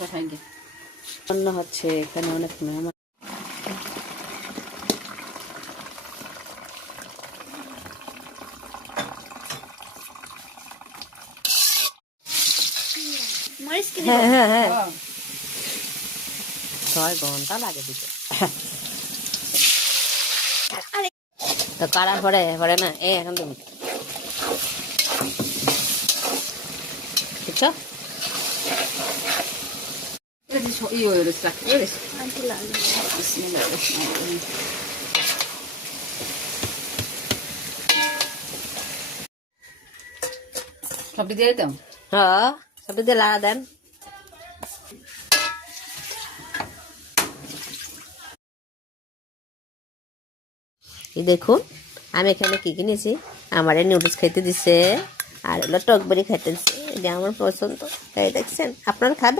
রান্না হচ্ছে এখানে, অনেক মেহমান। হ্যাঁ হ্যাঁ হ্যাঁ, 6 ঘন্টা লাগে দিতে। তো কারা পরে পরে না এখন তুমি বুঝছো? সবটি দিয়ে দাও। হ্যাঁ, সবই দিয়ে লাগা দেন। এই দেখুন আমি এখানে কি কিনেছি। আমার নুডলস খাইতে দিছে, আর হলো টকবরি খাইতে দিছে। এটা আমার পছন্দ। তাই দেখছেন, আপনারা খাবেন?